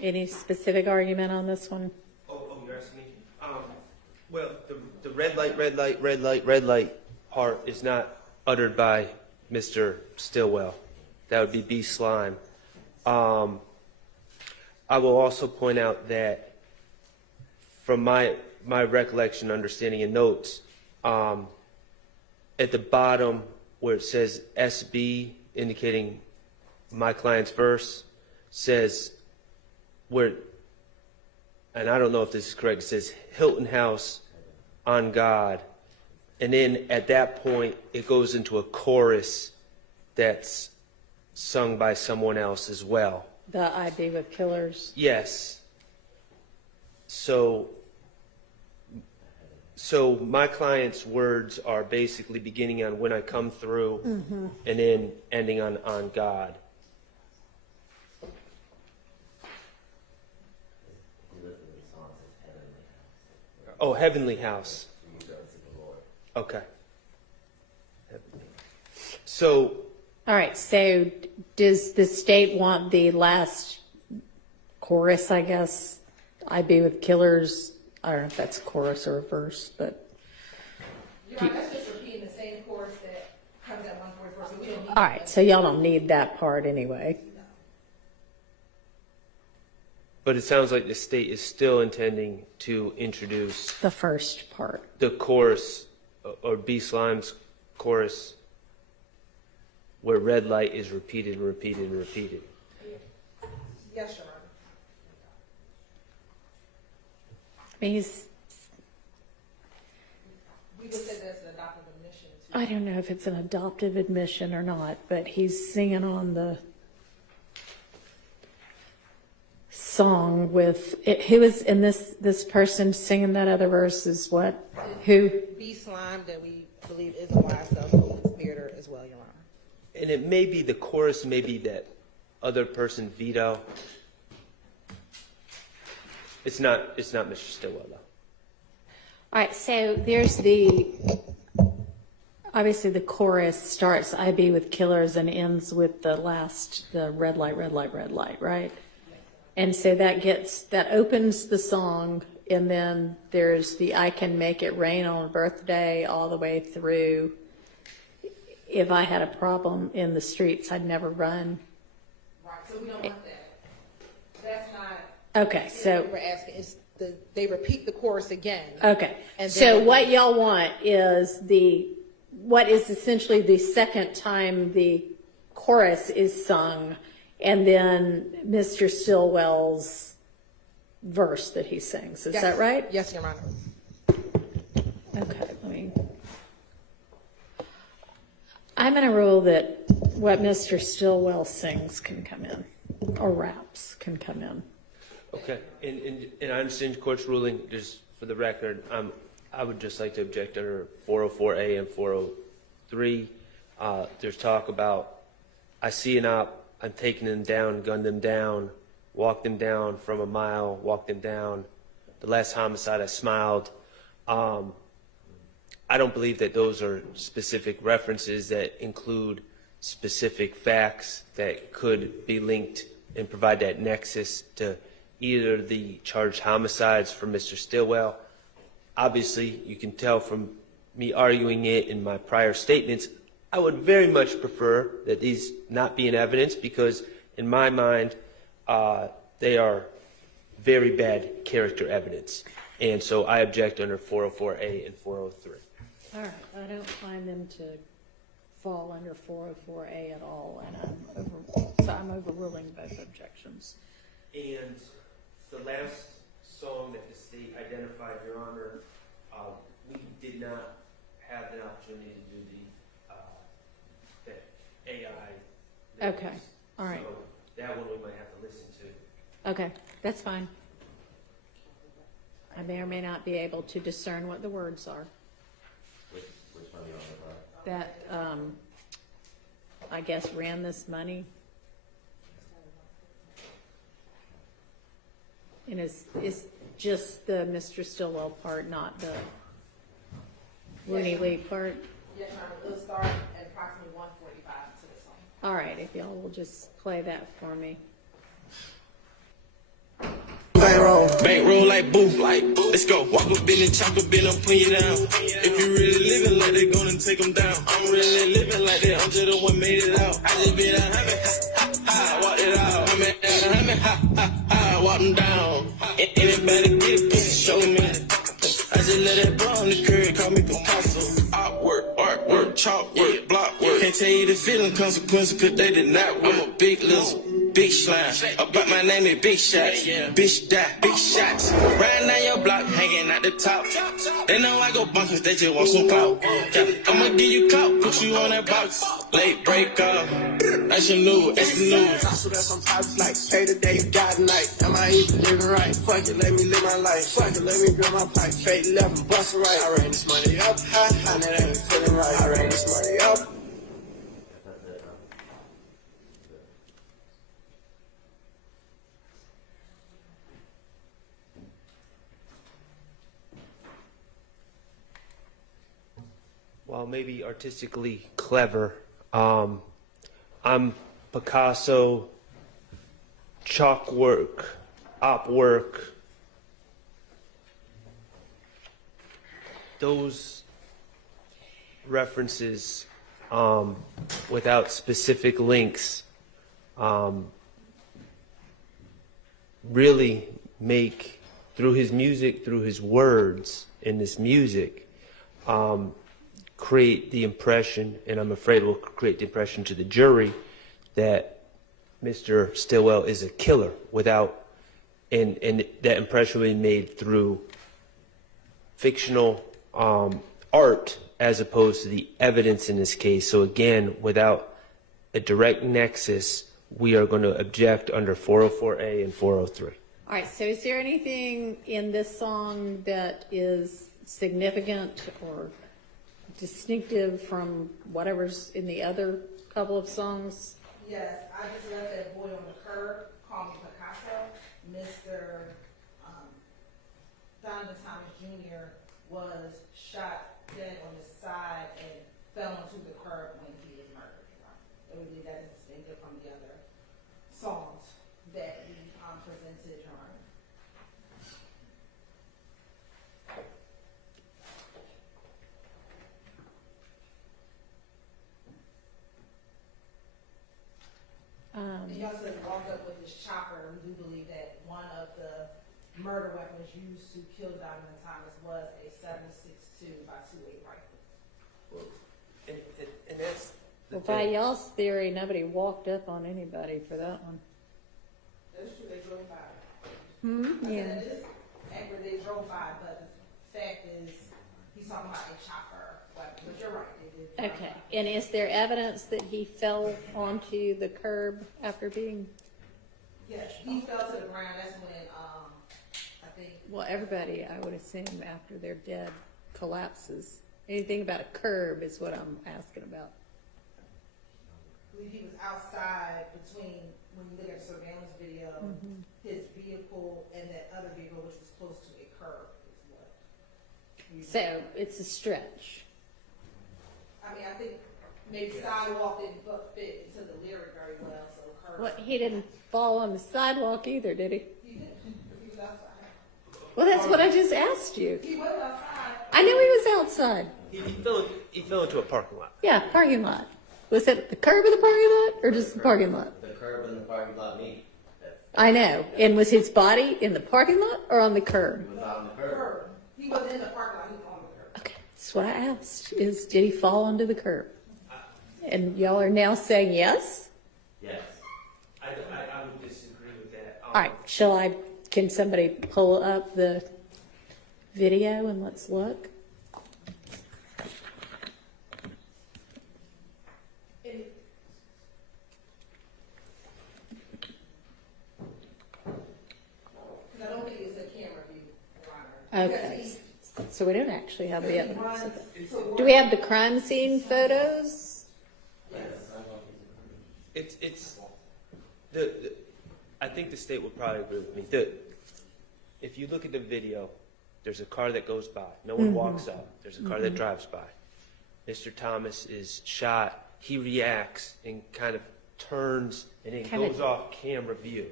Any specific argument on this one? Oh, you're asking me? Well, the red light, red light, red light, red light part is not uttered by Mr. Stillwell. That would be B. Slime. I will also point out that from my recollection, understanding, and notes, at the bottom where it says SB, indicating my client's verse, says where, and I don't know if this is correct, it says Hilton House on God. And then at that point, it goes into a chorus that's sung by someone else as well. The I Be With Killers? Yes. So my client's words are basically beginning on when I come through and then ending on God. Oh, Heavenly House. Okay. So. All right, so does the state want the last chorus, I guess? I Be With Killers. I don't know if that's chorus or a verse, but. That's just repeating the same chorus that comes at 144, so we don't need. All right, so y'all don't need that part anyway. But it sounds like the state is still intending to introduce The first part. the chorus, or B. Slime's chorus, where red light is repeated and repeated and repeated. Yes, Your Honor. I mean, We would say that's an adoptive admission. I don't know if it's an adoptive admission or not, but he's singing on the song with who is in this person singing that other verse is what? Who? B. Slime, that we believe is a wise self-conspirator as well, Your Honor. And it may be the chorus, may be that other person, Vito. It's not Mr. Stillwell, though. All right, so there's obviously the chorus starts I Be With Killers and ends with the red light, red light, red light, right? And so that opens the song, and then there's the I Can Make It Rain on a Birthday all the way through. If I had a problem in the streets, I'd never run. Right, so we don't want that. That's not. Okay, so. We're asking, they repeat the chorus again. Okay, And so then- what y'all want is what is essentially the second time the chorus is sung, and then Mr. Stillwell's verse that he sings. Is Yes. that right? Yes, Your Honor. Okay, I'm going to rule that what Mr. Stillwell sings can come in, or raps can come in. Okay, and I understand the court's ruling. Just for the record, I would just like to object under 404A and 403. There's talk about I see an op, I'm taking them down, gun them down, walk them down from a mile, walk them down. The last homicide, I smiled. I don't believe that those are specific references that include specific facts that could be linked and provide that nexus to either the charged homicides for Mr. Stillwell. Obviously, you can tell from me arguing it in my prior statements, I would very much prefer that these not be in evidence because, in my mind, they are very bad character evidence. And so I object under 404A and 403. All right, I don't find them to fall under 404A at all, and I'm overruling both objections. And the last song that the state identified, Your Honor, we did not have the opportunity to do the AI. Okay, all right. So that one we might have to listen to. Okay, that's fine. I may or may not be able to discern what the words are. Which one are you on about? That, I guess, ran this money. And it's just the Mr. Stillwell part, not the Wunnie Lee part. Yes, Your Honor. It'll start at approximately 1:45 to this song. All right, if y'all will just play that for me. Bankroll like boo, let's go. Walk up in the chopper, bin, I'm putting you down. If you really living like they gonna take them down. I'm really living like that, I'm just the one made it out. I just been a hundred, ha, ha, ha, walked it out. I'm at a hundred, ha, ha, ha, walk them down. Anybody get a pussy, show me. I just let that bro on the curb, call me Picasso. Artwork, chalkwork, block work. Can't tell you the feeling consequences, cause they did not work. I'm a big lizard, big slime. About my name is Big Shots. Bitch die, big shots. Riding down your block, hanging at the top. They know I go bonkers, they just want some clout. I'ma give you clout, put you on that box. Late break up, that's your new, that's the news. So that's some pops like, pay the day, God night. Am I even living right? Fuck it, let me live my life. Fuck it, let me build my pipe. Fake left and bust it right. I ran this money up, high, high, that ain't feeling right. I ran this money up. While maybe artistically clever, I'm Picasso, chalk work, op work. Those references, without specific links, really make, through his music, through his words in this music, create the impression, and I'm afraid will create the impression to the jury, that Mr. Stillwell is a killer without, and that impression will be made through fictional art as opposed to the evidence in this case. So again, without a direct nexus, we are going to object under 404A and 403. All right, so is there anything in this song that is significant or distinctive from whatever's in the other couple of songs? Yes, I just left that boy on the curb, call me Picasso. Mr. Donovan Thomas Jr. was shot dead on his side and fell onto the curb when he was murdered. And we believe that is distinctive from the other songs that we presented, Your Honor. And he also walked up with his chopper. We do believe that one of the murder weapons used to kill Donovan Thomas was a 7.62 by 2.8 rifle. And that's the Well, by thing. y'all's theory, nobody walked up on anybody for that one. That's true, they drove by. Hmm? I Yeah. said, that is accurate, they drove by, but the fact is, he's talking about a chopper weapon, but you're right, they did. drive Okay, by. and is there evidence that he fell onto the curb after being, Yes, he fell to the ground, that's when, I think, well, everybody, I would assume, after they're dead, collapses. Anything about a curb is what I'm asking about. I believe he was outside between, when you look at the surveillance video, his vehicle and that other vehicle, which was close to a curb, is what. we- So, it's a stretch. I mean, I think maybe sidewalk didn't fit into the lyric very well, so curb. Well, he didn't fall on the sidewalk either, did he? He did, he was outside. Well, that's what I just asked you. He was outside. I knew he was outside. He fell into a parking lot. Yeah, parking lot. Was it the curb of the parking lot or just the parking lot? The curb and the parking lot meet. I know. And was his body in the parking lot or on the curb? He was on the curb. Curb. He wasn't in the parking lot, he was on the curb. Okay, that's what I asked, is did he fall onto the curb? And y'all are now saying yes? Yes. I would disagree with that. All right, can somebody pull up the video and let's look? Because I don't think it's a camera view, Your Honor. Okay, so we don't actually have the He evidence. runs of it. toward- Do we have the crime scene photos? It's I think the state would probably agree with me. If you look at the video, there's a car that goes by. No one walks up. There's a car that drives by. Mr. Thomas is shot. He reacts and kind of turns and then Kinda- goes off camera view.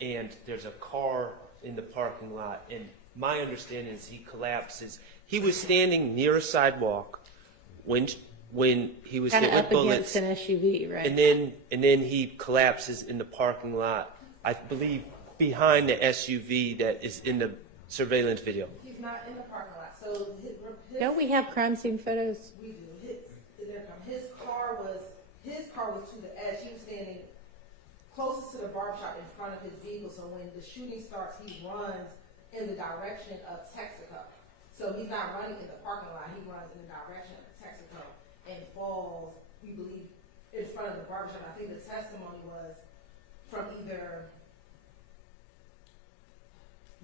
and there's a car in the parking lot, and my understanding is he collapses. He was standing near a sidewalk when he was Kind hit of with up bullets, against an SUV, right? and then he collapses in the parking lot. I believe behind the SUV that is in the surveillance video. He's not in the parking lot, so Don't we have crime scene photos? We do. His car was to the edge. He was standing closest to the barbershop in front of his vehicle. So when the shooting starts, he runs in the direction of Texaco. So he's not running in the parking lot. He runs in the direction of Texaco and falls, we believe, in front of the barbershop. I think the testimony was from either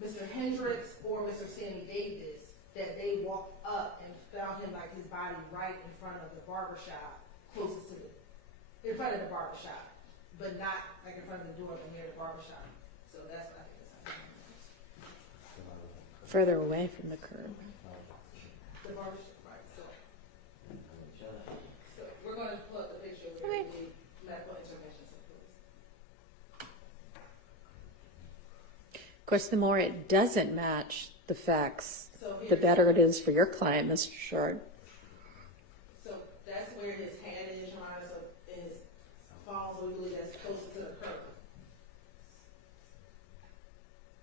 Mr. Hendricks or Mr. Sammy Davis that they walked up and found him like his body right in front of the barbershop, closest to in front of the barbershop, but not like in front of the door, but near the barbershop. So that's what I think is happening. Further away from the curb. The barbershop, right? So we're going to pull up the picture where Okay. we need medical intervention support. Of course, the more it doesn't match the facts, So the better it is for your client, Mr. Schardt. So that's where his hand is, Your Honor. So his phone, so we believe that's closer to the curb.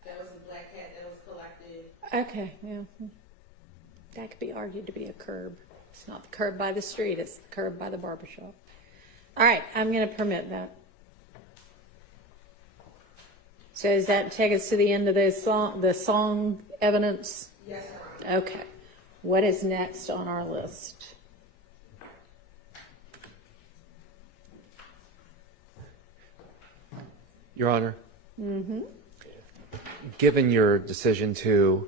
That was the black cat that was collected. Okay, yeah. That could be argued to be a curb. It's not the curb by the street, it's the curb by the barber shop. All right, I'm going to permit that. So does that take us to the end of the song evidence? Yes, Your Honor. Okay. What is next on our list? Your Honor. Given your decision to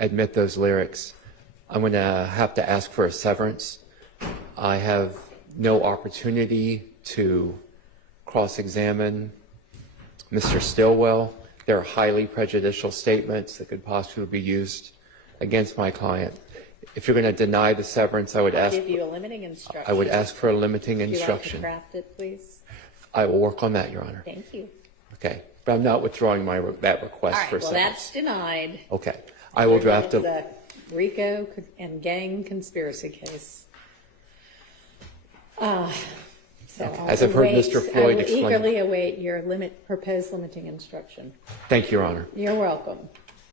admit those lyrics, I'm going to have to ask for a severance. I have no opportunity to cross-examine Mr. Stillwell. They're highly prejudicial statements that could possibly be used against my client. If you're going to deny the severance, I would ask. Give you a limiting instruction. I would ask for a limiting Would you like to instruction. craft it, please? I will work on that, Your Honor. Thank you. Okay, but I'm not withdrawing that All request right, for well, severance. that's denied. Okay, I will draft It's a. a RICO and gang conspiracy case. So I'll As I've heard await- Mr. Floyd I explain. will eagerly await your proposed limiting instruction. Thank you, Your Honor. You're welcome.